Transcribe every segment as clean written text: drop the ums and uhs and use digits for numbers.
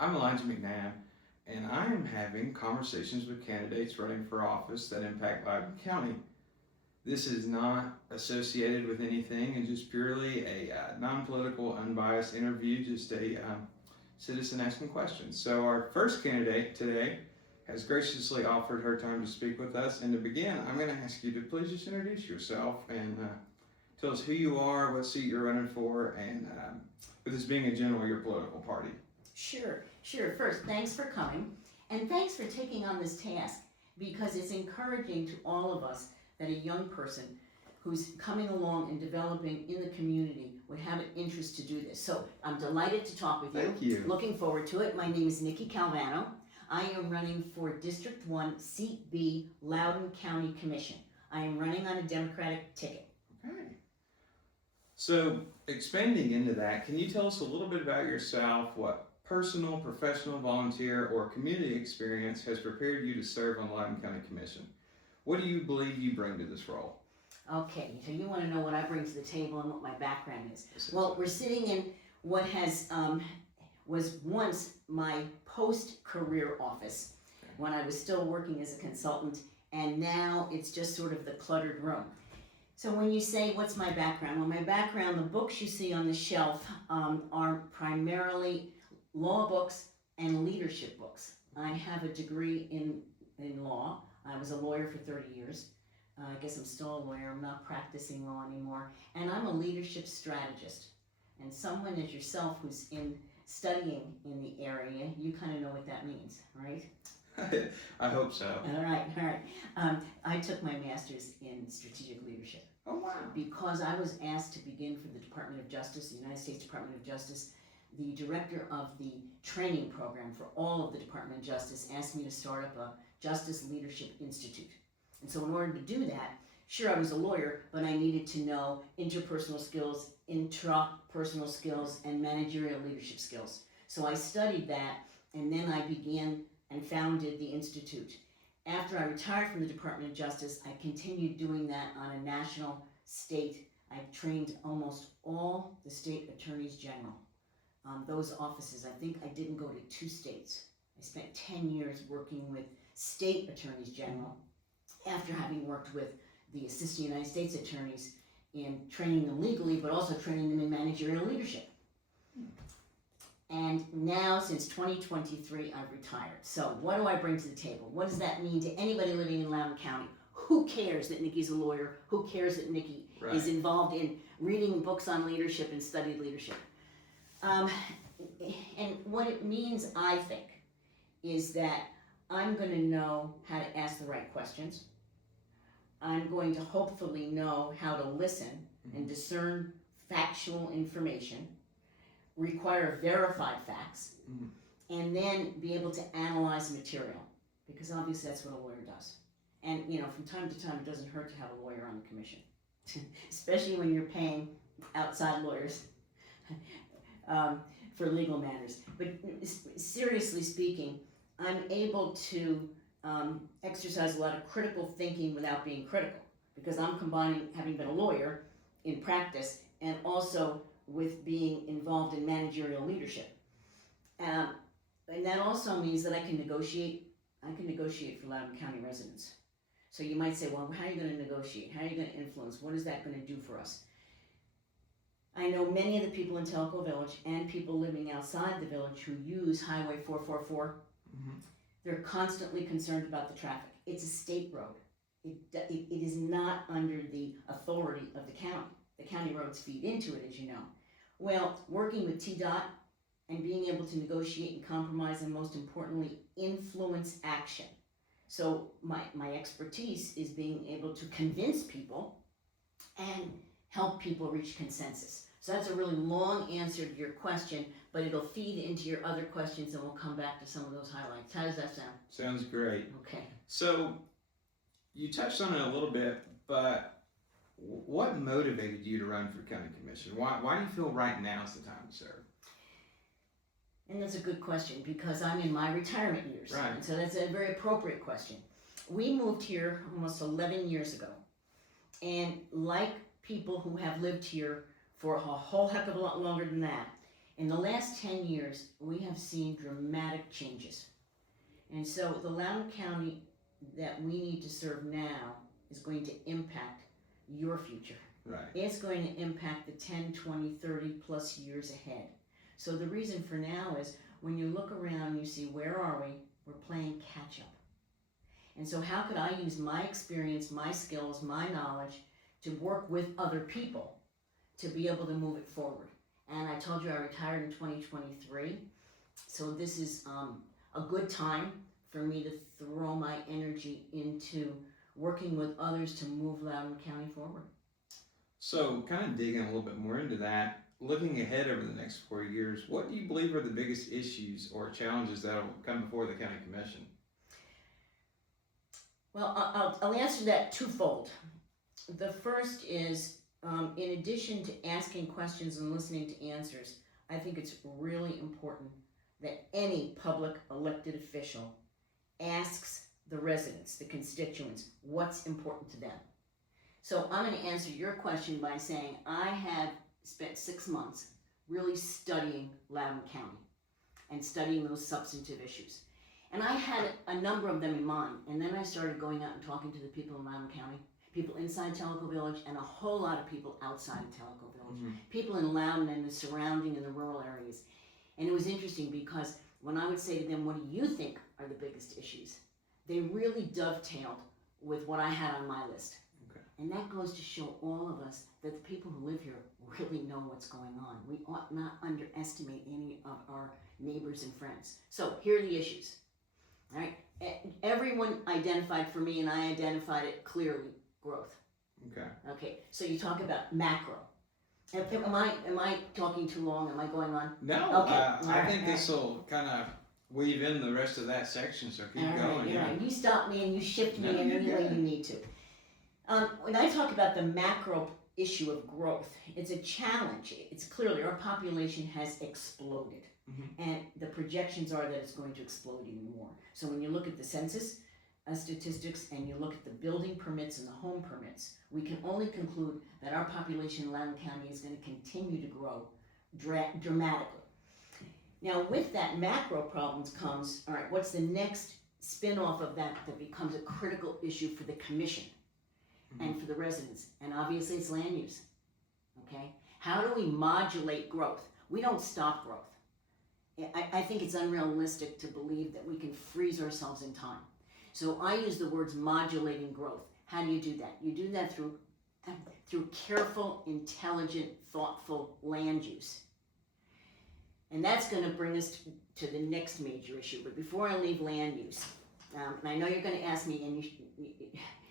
I'm Elijah McNabb, and I am having conversations with candidates running for office that impact Loudon County. This is not associated with anything and just purely a non-political, unbiased interview, just a citizen asking questions. So our first candidate today has graciously offered her time to speak with us. And to begin, I'm going to ask you to please just introduce yourself and tell us who you are, what seat you're running for, and with this being a general, your political party. Sure. First, thanks for coming, and thanks for taking on this task, because it's encouraging to all of us that a young person who's coming along and developing in the community would have an interest to do this. So I'm delighted to talk with you. Thank you. Looking forward to it. My name is Nikki Calvano. I am running for District 1, Seat B, Loudon County Commission. I am running on a Democratic ticket. Okay. So expanding into that, can you tell us a little bit about yourself, what personal, professional, volunteer, or community experience has prepared you to serve on the Loudon County Commission? What do you believe you bring to this role? Okay, so you want to know what I bring to the table and what my background is. Well, we're sitting in what was once my post-career office when I was still working as a consultant, and now it's just sort of the cluttered room. So when you say, what's my background? Well, my background, the books you see on the shelf are primarily law books and leadership books. I have a degree in law. I was a lawyer for 30 years. I guess I'm still a lawyer. I'm not practicing law anymore. And I'm a leadership strategist. And someone as yourself who's studying in the area, you kind of know what that means, right? I hope so. All right. I took my master's in strategic leadership. Oh, wow. Because I was asked to begin for the Department of Justice, the United States Department of Justice. The director of the training program for all of the Department of Justice asked me to start up a Justice Leadership Institute. And so in order to do that, sure, I was a lawyer, but I needed to know interpersonal skills, intrapersonal skills, and managerial leadership skills. So I studied that, and then I began and founded the Institute. After I retired from the Department of Justice, I continued doing that on a national, state. I've trained almost all the state attorneys general. Those offices, I think I didn't go to 2 states. I spent 10 years working with state attorneys general after having worked with the assistant United States attorneys in training them legally, but also training them in managerial leadership. And now, since 2023, I've retired. So what do I bring to the table? What does that mean to anybody living in Loudon County? Who cares that Nikki's a lawyer? Who cares that Nikki is involved in reading books on leadership and studied leadership? And what it means, I think, is that I'm going to know how to ask the right questions. I'm going to hopefully know how to listen and discern factual information, require verified facts, and then be able to analyze material, because obviously that's what a lawyer does. And from time to time, it doesn't hurt to have a lawyer on the commission, especially when you're paying outside lawyers for legal matters. But seriously speaking, I'm able to exercise a lot of critical thinking without being critical, because I'm combining having been a lawyer in practice and also with being involved in managerial leadership. And that also means that I can negotiate for Loudon County residents. So you might say, well, how are you going to negotiate? How are you going to influence? What is that going to do for us? I know many of the people in Telco Village and people living outside the village who use Highway 444. They're constantly concerned about the traffic. It's a state road. It is not under the authority of the county. The county roads feed into it, as you know. Well, working with TDOT and being able to negotiate and compromise, and most importantly, influence action. So my expertise is being able to convince people and help people reach consensus. So that's a really long answer to your question, but it'll feed into your other questions, and we'll come back to some of those highlights. How does that sound? Sounds great. Okay. So you touched on it a little bit, but what motivated you to run for county commission? Why do you feel right now is the time to serve? And that's a good question, because I'm in my retirement years. Right. And so that's a very appropriate question. We moved here almost 11 years ago. And like people who have lived here for a whole heck of a lot longer than that, In the last 10 years, we have seen dramatic changes. And so the Loudon County that we need to serve now is going to impact your future. Right. It's going to impact the 10, 20, 30 plus years ahead. So the reason for now is when you look around, you see where are we? We're playing catch up. And so how could I use my experience, my skills, my knowledge to work with other people to be able to move it forward? And I told you I retired in 2023. So this is a good time for me to throw my energy into working with others to move Loudon County forward. So, kind of digging a little bit more into that, looking ahead over the next 4 years, what do you believe are the biggest issues or challenges that will come before the county commission? Well, I'll answer that twofold. The first is, in addition to asking questions and listening to answers, I think it's really important that any public elected official asks the residents, the constituents, what's important to them. So I'm going to answer your question by saying I have spent 6 months really studying Loudon County and studying those substantive issues. And I had a number of them in mind, and then I started going out and talking to the people in Loudon County, people inside Tellico Village, and a whole lot of people outside of Tellico Village, people in Loudon and the surrounding and the rural areas. And it was interesting because when I would say to them, what do you think are the biggest issues? They really dovetailed with what I had on my list. Okay. And that goes to show all of us that the people who live here really know what's going on. We ought not underestimate any of our neighbors and friends. So here are the issues. All right, everyone identified for me, and I identified it clearly, growth. Okay. Okay, so you talk about macro. Am I talking too long? Am I going on? No, Okay. I think this will kind of weave in the rest of that section, so keep going. Yeah. You stop me and you shift me No, in you're any way good. you need to. When I talk about the macro issue of growth, it's a challenge. It's clearly our population has exploded. And the projections are that it's going to explode even more. So when you look at the census statistics and you look at the building permits and the home permits, we can only conclude that our population in Loudon County is going to continue to grow dramatically. Now with that macro problems comes, all right, what's the next spin-off of that becomes a critical issue for the commission and for the residents? And obviously it's land use, okay? How do we modulate growth? We don't stop growth. I think it's unrealistic to believe that we can freeze ourselves in time. So I use the words modulating growth. How do you do that? You do that through careful, intelligent, thoughtful land use. And that's going to bring us to the next major issue. But before I leave land use, and I know you're going to ask me, and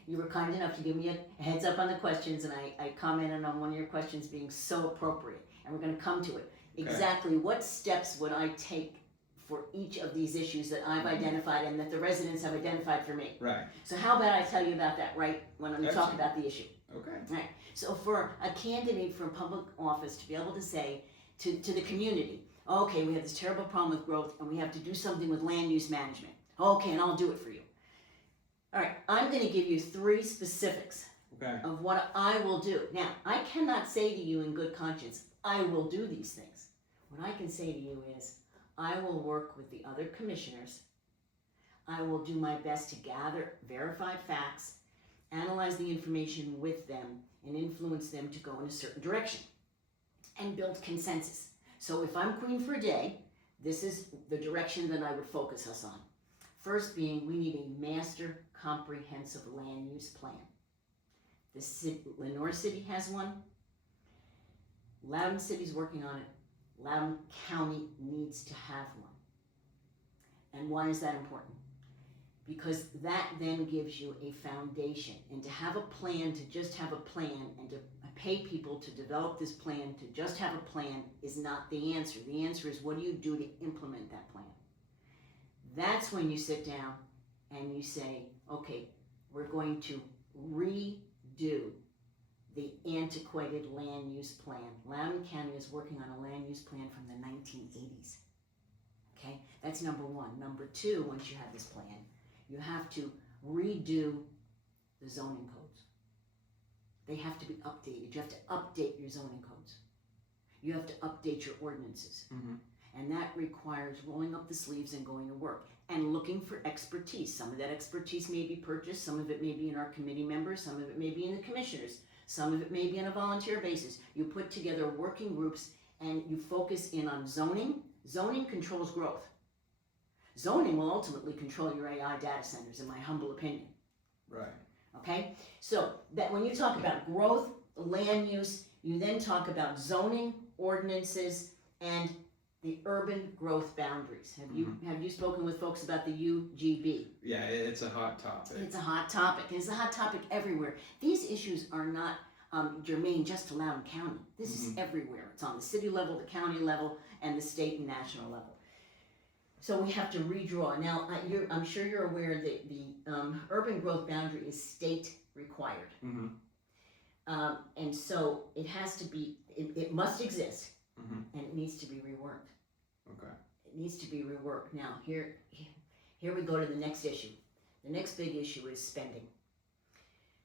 you were kind enough to give me a heads up on the questions, and I commented on one of your questions being so appropriate, and we're going to come to it. Exactly what steps would I take for each of these issues that I've identified and that the residents have identified for me? Right. So how about I tell you about that right when we talk about the issue? Okay. Right. So for a candidate for a public office to be able to say to the community, okay, we have this terrible problem with growth and we have to do something with land use management. Okay, and I'll do it for you. All right, I'm going to give you 3 specifics of what I will do. Now, I cannot say to you in good conscience, I will do these things. What I can say to you is, I will work with the other commissioners. I will do my best to gather verified facts, analyze the information with them, and influence them to go in a certain direction and build consensus. So if I'm queen for a day, this is the direction that I would focus us on. First being, we need a master comprehensive land use plan. Lenore City has one. Loudon City's working on it. Loudon County needs to have one. And why is that important? Because that then gives you a foundation. And to have a plan, to just have a plan, and to pay people to develop this plan, to just have a plan is not the answer. The answer is, what do you do to implement that plan? That's when you sit down and you say, okay, we're going to redo the antiquated land use plan. Loudon County is working on a land use plan from the 1980s. Okay, that's number 1. Number 2, once you have this plan, you have to redo the zoning codes. They have to be updated. You have to update your zoning codes. you have to update your ordinances. Mm-hmm. And that requires rolling up the sleeves and going to work and looking for expertise. Some of that expertise may be purchased, some of it may be in our committee members, some of it may be in the commissioners, some of it may be on a volunteer basis. You put together working groups and you focus in on zoning. Zoning controls growth. Zoning will ultimately control your AI data centers, in my humble opinion. Right. Okay? So that when you talk about growth, land use, you then talk about zoning, ordinances, and the urban growth boundaries. Have you spoken with folks about the UGB? Yeah, it's a hot topic. It's a hot topic. It's a hot topic everywhere. These issues are not germane just to Loudon County. This is everywhere. It's on the city level, the county level, and the state and national level. So we have to redraw. Now, I'm sure you're aware that the urban growth boundary is state required. Mm-hmm. And so it has to be, it must exist, Mm-hmm. and it needs to be reworked. Okay. It needs to be reworked. Now, here we go to the next issue. The next big issue is spending.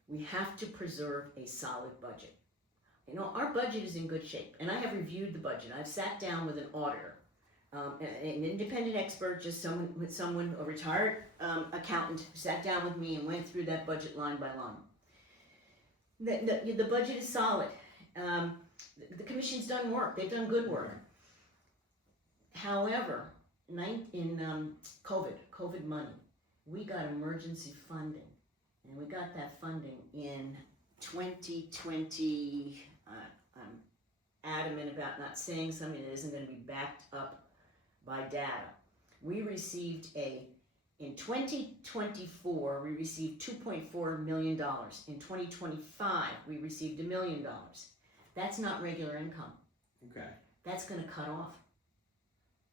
We have to preserve a solid budget. You know, our budget is in good shape, and I have reviewed the budget. I've sat down with an auditor, an independent expert, just someone, a retired accountant, who sat down with me and went through that budget line by line. The budget is solid. The commission's done work. They've done good work. However, in COVID money, we got emergency funding, and we got that funding in 2020. I'm adamant about not saying something that isn't going to be backed up by data. We received in 2024, we received $2.4 million. In 2025, we received $1 million. That's not regular income. Okay. That's going to cut off.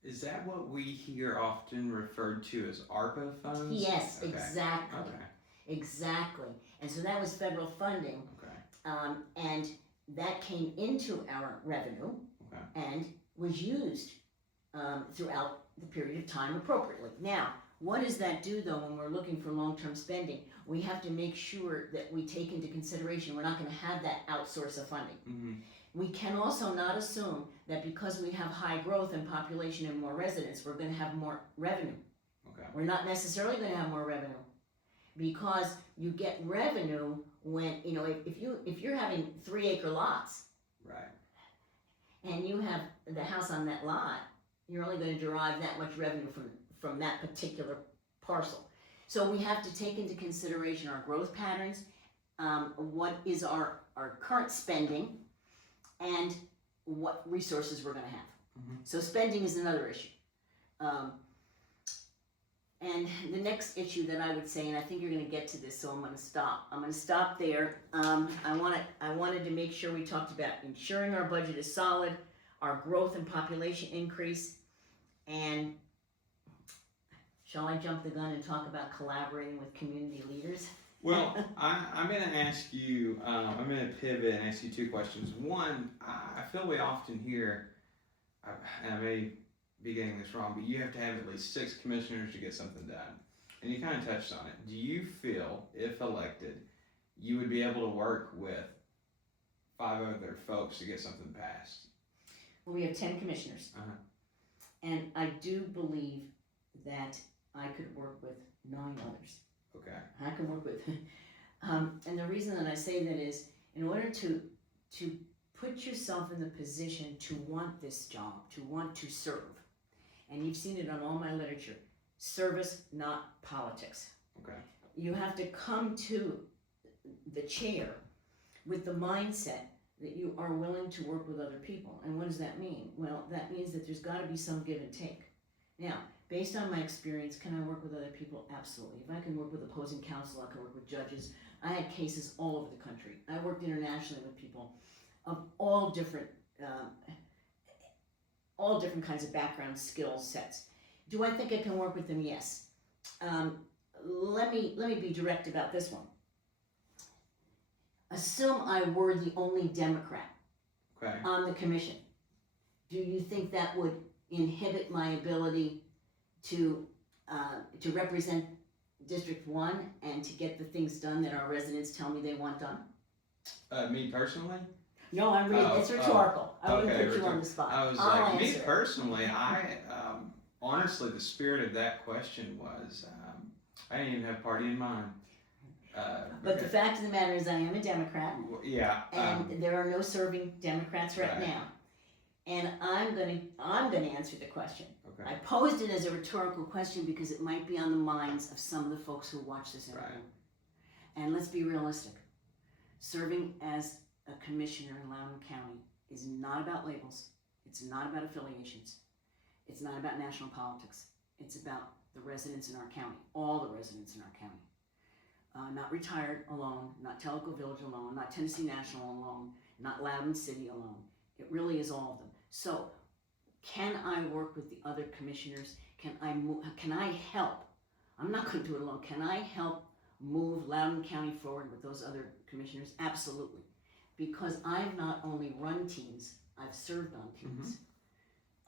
Is that what we hear often referred to as ARPA funds? Yes, Okay. exactly. Okay. Exactly. And so that was federal funding. Okay. And that came into our revenue Okay. and was used throughout the period of time appropriately. Now, what does that do though when we're looking for long-term spending? We have to make sure that we take into consideration we're not going to have that outsource of funding. Mm-hmm. We can also not assume that because we have high growth in population and more residents, we're going to have more revenue. Okay. We're not necessarily going to have more revenue, because you get revenue when, you know, if you're having 3-acre lots, Right. and you have the house on that lot, you're only going to derive that much revenue from that particular parcel. So we have to take into consideration our growth patterns, what is our current spending, and what resources we're going to have. Mm-hmm. So spending is another issue. And the next issue that I would say, and I think you're going to get to this, so I'm going to stop. I'm going to stop there. I wanted to make sure we talked about ensuring our budget is solid, our growth and population increase, and shall I jump the gun and talk about collaborating with community leaders? Well, I'm going to ask you, I'm going to pivot and ask you 2 questions. One, I feel we often hear, and I may be getting this wrong, but you have to have at least 6 commissioners to get something done. And you kind of touched on it. Do you feel, if elected, you would be able to work with 5 other folks to get something passed? Well, we have 10 commissioners. Uh-huh. And I do believe that I could work with 9 others. Okay. I can work with, and the reason that I say that is, in order to put yourself in the position to want this job, to want to serve, and you've seen it on all my literature, service, not politics. Okay. You have to come to the chair with the mindset that you are willing to work with other people. And what does that mean? Well, that means that there's got to be some give and take. Now, based on my experience, can I work with other people? Absolutely. If I can work with opposing counsel, I can work with judges. I had cases all over the country. I worked internationally with people of all different kinds of background, skills, sets. Do I think I can work with them? Yes. Let me be direct about this one. Assume I were the only Democrat Okay. on the commission. Do you think that would inhibit my ability to represent District 1 and to get the things done that our residents tell me they want done? Me personally? No, I'm reading. Oh, it's rhetorical. I wouldn't okay, put you on the spot. I was I'll like, me answer it. personally, I honestly, the spirit of that question was, I didn't even have party in mind. But the fact of the matter is, I am a Democrat, yeah, and there are no serving Democrats right Right. now. And I'm gonna answer the question. okay, I posed it as a rhetorical question because it might be on the minds of some of the folks who watch this interview. Right. And let's be realistic. Serving as a commissioner in Loudon County is not about labels. It's not about affiliations. It's not about national politics. It's about the residents in our county, all the residents in our county. Not retired alone, not Tellico Village alone, not Tennessee National alone, not Loudon City alone. It really is all of them. So, can I work with the other commissioners? Can I help? I'm not going to do it alone. Can I help move Loudon County forward with those other commissioners? Absolutely. Because I've not only run teams, I've served on teams.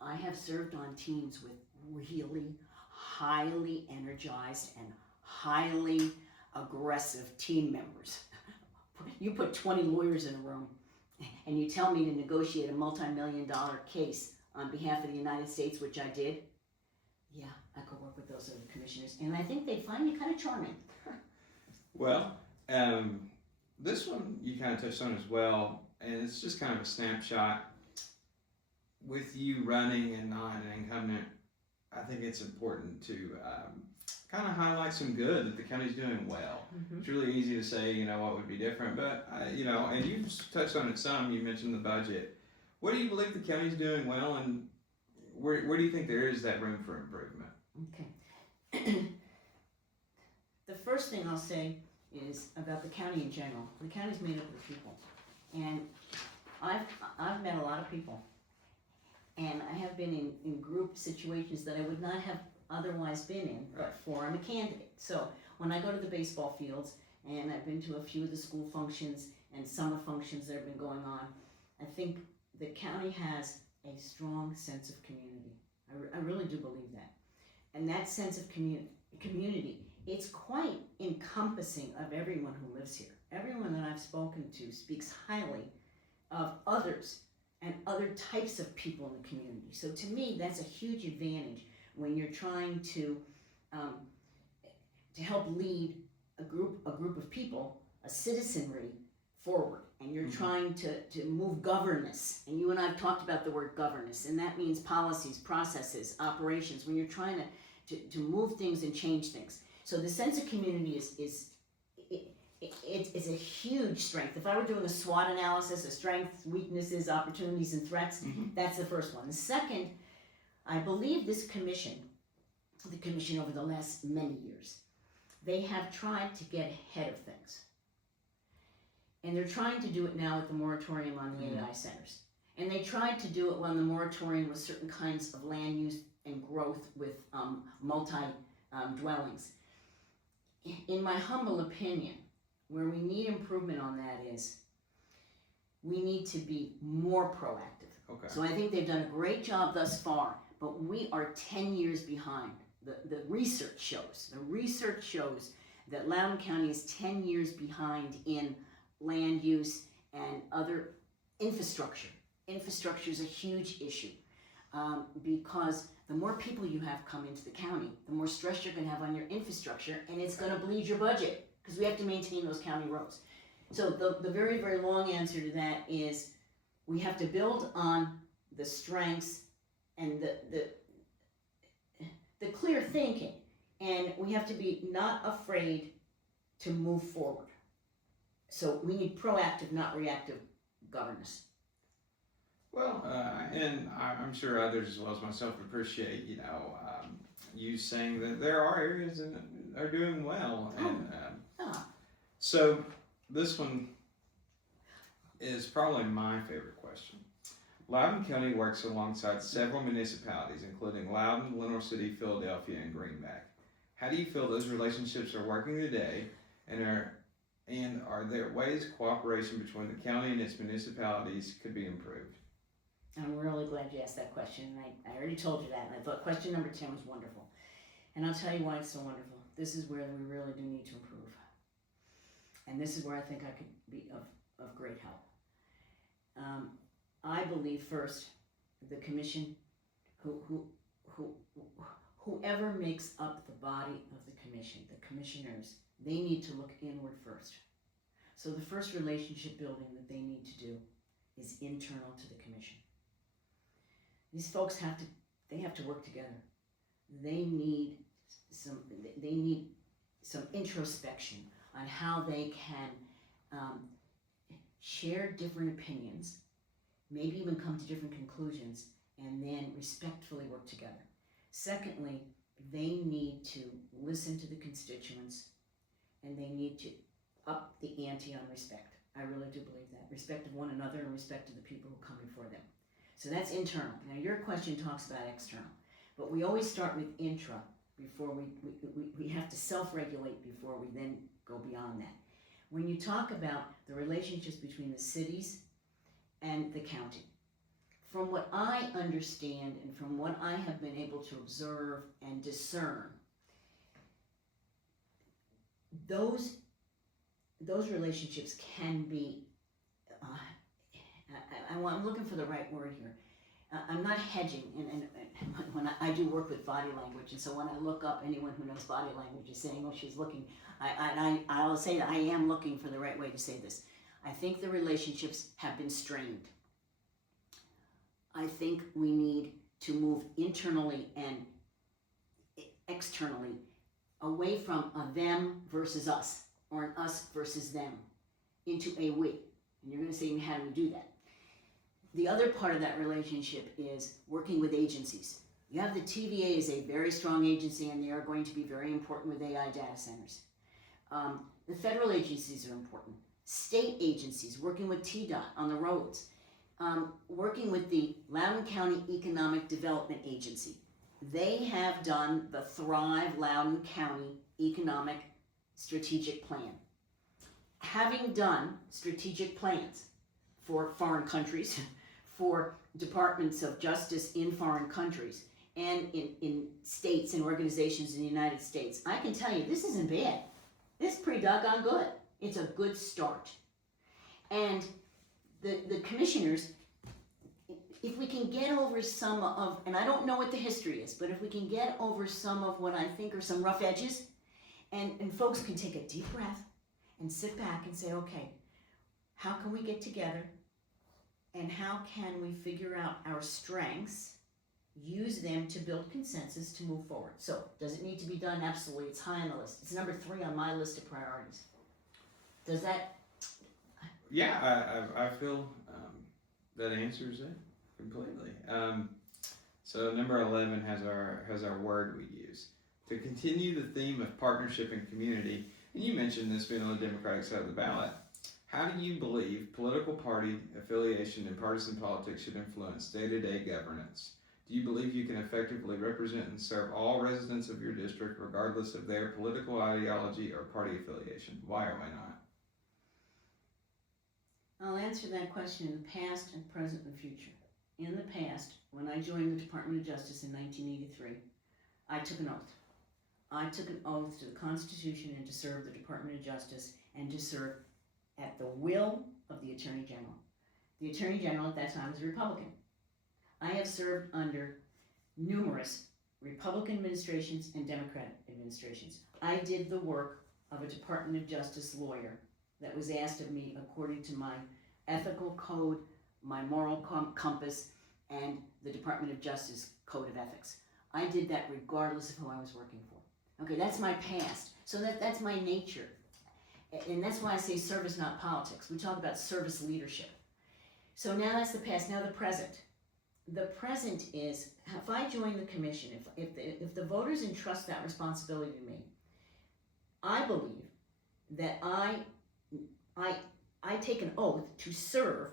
I have served on teams with really highly energized and highly aggressive team members. You put 20 lawyers in a room and you tell me to negotiate a multi-million-dollar case on behalf of the United States, which I did, yeah, I could work with those other commissioners, and I think they'd find me kind of charming. well, this one you kind of touched on as well, and it's just kind of a snapshot. With you running and not an incumbent, I think it's important to kind of highlight some good that the county's doing well. It's really easy to say, what would be different, but, and you've touched on it some. You mentioned the budget. What do you believe the county's doing well, and where do you think there is that room for improvement? Okay. The first thing I'll say is about the county in general. The county's made up of people, and I've met a lot of people, and I have been in group situations that I would not have otherwise been in, but for I'm a candidate. So when I go to the baseball fields, and I've been to a few of the school functions and summer functions that have been going on, I think the county has a strong sense of community. I really do believe that. And that sense of community, it's quite encompassing of everyone who lives here. Everyone that I've spoken to speaks highly of others and other types of people in the community. So to me, that's a huge advantage when you're trying to help lead a group of people, a citizenry, forward. And you're trying to move governance. And you and I have talked about the word governance, and that means policies, processes, operations, when you're trying to move things and change things. So the sense of community is a huge strength. If I were doing a SWOT analysis of strengths, weaknesses, opportunities, and threats, that's the first one. The second, I believe this commission, the commission over the last many years, they have tried to get ahead of things. And they're trying to do it now with the moratorium on the AI centers. And they tried to do it when the moratorium was certain kinds of land use and growth with multi-dwellings. In my humble opinion, where we need improvement on that is we need to be more proactive. Okay. So I think they've done a great job thus far, but we are 10 years behind. The research shows that Loudon County is 10 years behind in land use and other infrastructure. Infrastructure is a huge issue because the more people you have come into the county, the more stress you're going to have on your infrastructure, and it's going to bleed your budget because we have to maintain those county roads. So the very, very long answer to that is we have to build on the strengths and the clear thinking, and we have to be not afraid to move forward. So we need proactive, not reactive governance. Well, and I'm sure others as well as myself appreciate, you saying that there are areas that are doing well. And so this one is probably my favorite question. Loudon County works alongside several municipalities, including Loudon, Lenore City, Philadelphia, and Greenback. How do you feel those relationships are working today, and are there ways cooperation between the county and its municipalities could be improved? I'm really glad you asked that question. I already told you that, and I thought question number 10 was wonderful. And I'll tell you why it's so wonderful. This is where we really do need to improve. And this is where I think I could be of great help. I believe first, the commission, whoever makes up the body of the commission, the commissioners, they need to look inward first. So the first relationship building that they need to do is internal to the commission. These folks have to work together. They need some introspection on how they can share different opinions, maybe even come to different conclusions, and then respectfully work together. Secondly, they need to listen to the constituents, and they need to up the ante on respect. I really do believe that. Respect of one another and respect of the people who come before them. So that's internal. Now your question talks about external, but we always start with intra before we have to self-regulate before we then go beyond that. When you talk about the relationships between the cities and the county, from what I understand and from what I have been able to observe and discern, those relationships can be, I'm looking for the right word here. I'm not hedging, and when I do work with body language, and so when I look up, anyone who knows body language is saying, oh, she's looking, I'll say that I am looking for the right way to say this. I think the relationships have been strained. I think we need to move internally and externally away from a them versus us, or an us versus them, into a we. And you're going to say, how do we do that? The other part of that relationship is working with agencies. You have the TVA is a very strong agency, and they are going to be very important with AI data centers. The federal agencies are important. State agencies, working with TDOT on the roads. Working with the Loudon County Economic Development Agency. They have done the Thrive Loudon County Economic Strategic Plan. Having done strategic plans for foreign countries, for departments of justice in foreign countries, and in states and organizations in the United States, I can tell you this isn't bad. This is pretty doggone good. It's a good start. And the commissioners, if we can get over some of, and I don't know what the history is, but if we can get over some of what I think are some rough edges, and folks can take a deep breath and sit back and say, okay, how can we get together, and how can we figure out our strengths, use them to build consensus to move forward. So, does it need to be done? Absolutely. It's high on the list. It's number 3 on my list of priorities. Does that? Yeah, I feel that answers it completely. So number 11 has our word we use. To continue the theme of partnership and community, and you mentioned this being on the Democratic side of the ballot, how do you believe political party affiliation and partisan politics should influence day-to-day governance? Do you believe you can effectively represent and serve all residents of your district regardless of their political ideology or party affiliation? Why or why not? I'll answer that question in the past and present and future. In the past, when I joined the Department of Justice in 1983, I took an oath. I took an oath to the Constitution and to serve the Department of Justice and to serve at the will of the Attorney General. The Attorney General at that time was a Republican. I have served under numerous Republican administrations and Democratic administrations. I did the work of a Department of Justice lawyer that was asked of me according to my ethical code, my moral compass, and the Department of Justice Code of Ethics. I did that regardless of who I was working for. Okay, that's my past. So that's my nature. And that's why I say service, not politics. We talk about service leadership. So now that's the past. Now the present. The present is, if I join the commission, if the voters entrust that responsibility to me, I believe that I take an oath to serve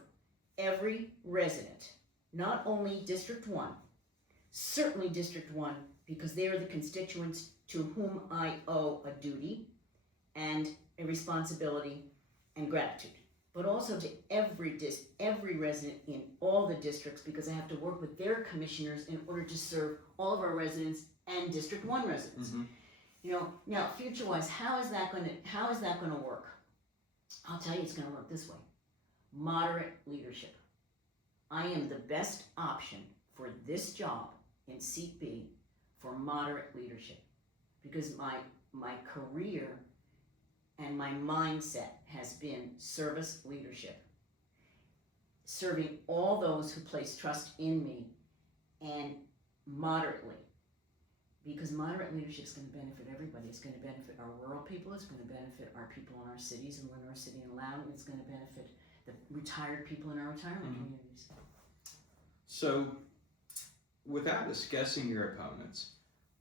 every resident, not only District 1, certainly District 1, because they are the constituents to whom I owe a duty and a responsibility and gratitude, but also to every resident in all the districts, because I have to work with their commissioners in order to serve all of our residents and District 1 residents. Mm-hmm. You know, now future-wise, how is that going to work? I'll tell you, it's going to work this way: moderate leadership. I am the best option for this job in Seat B for moderate leadership, because my career and my mindset has been service leadership, serving all those who place trust in me, and moderately, because moderate leadership is going to benefit everybody. It's going to benefit our rural people, it's going to benefit our people in our cities, in Lenore City and Loudon, it's going to benefit the retired people in our retirement communities. So, without discussing your opponents,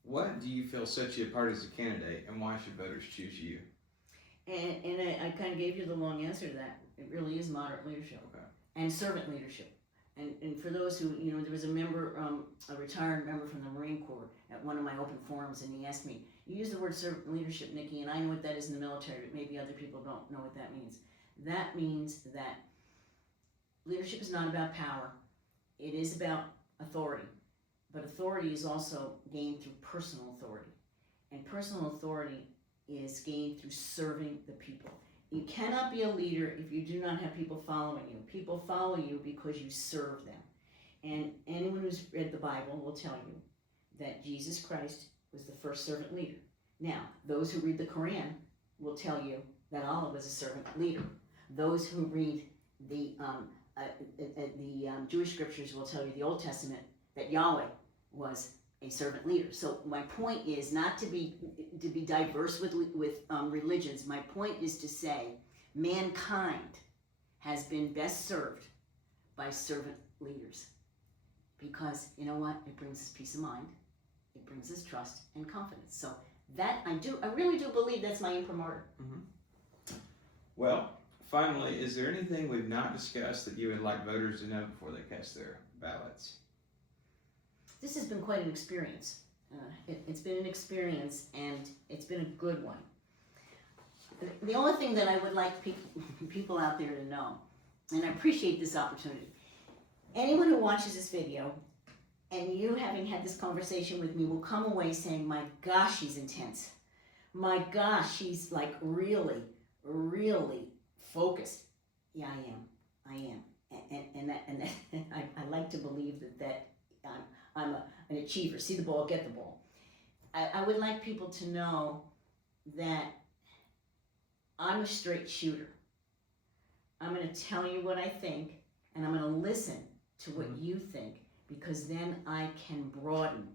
what do you feel sets you apart as a candidate, and why should voters choose you? And I kind of gave you the long answer to that. It really is moderate leadership. Okay. And servant leadership. And for those who, there was a member, a retired member from the Marine Corps at one of my open forums, and he asked me, you use the word servant leadership, Nikki, and I know what that is in the military, but maybe other people don't know what that means. That means that leadership is not about power. It is about authority. But authority is also gained through personal authority. And personal authority is gained through serving the people. You cannot be a leader if you do not have people following you. People follow you because you serve them. And anyone who's read the Bible will tell you that Jesus Christ was the first servant leader. Now, those who read the Quran will tell you that Allah was a servant leader. Those who read the Jewish scriptures will tell you, the Old Testament, that Yahweh was a servant leader. So my point is not to be diverse with religions. My point is to say mankind has been best served by servant leaders, because you know what? It brings us peace of mind, it brings us trust and confidence. So that I really do believe that's my imprimatur. Well, finally, is there anything we've not discussed that you would like voters to know before they cast their ballots? This has been quite an experience. It's been an experience, and it's been a good one. The only thing that I would like people out there to know, and I appreciate this opportunity, anyone who watches this video, and you having had this conversation with me, will come away saying, my gosh, she's intense. My gosh, she's like really, really focused. Yeah, I am. And I like to believe that I'm an achiever. See the ball, get the ball. I would like people to know that I'm a straight shooter. I'm going to tell you what I think, and I'm going to listen to what you think, because then I can broaden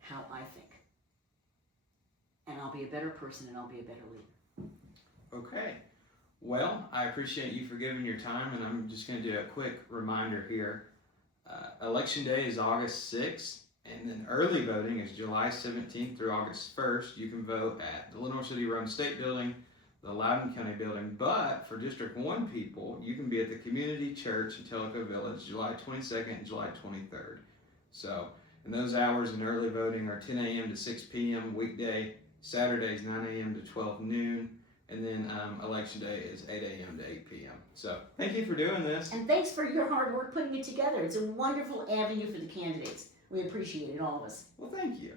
how I think. And I'll be a better person, and I'll be a better leader. Okay. Well, I appreciate you for giving your time, and I'm just going to do a quick reminder here. Election Day is August 6th, and then early voting is July 17th through August 1st. You can vote at the Lenore City Rome State Building, the Loudon County Building, but for District 1 people, you can be at the Community Church in Tellico Village July 22nd and July 23rd. So, and those hours in early voting are 10 a.m. to 6 p.m. weekday, Saturdays 9 a.m. to 12 noon, and then Election Day is 8 a.m. to 8 p.m. So, thank you for doing this. And thanks for your hard work putting it together. It's a wonderful avenue for the candidates. We appreciate it, all of us. Well, thank you.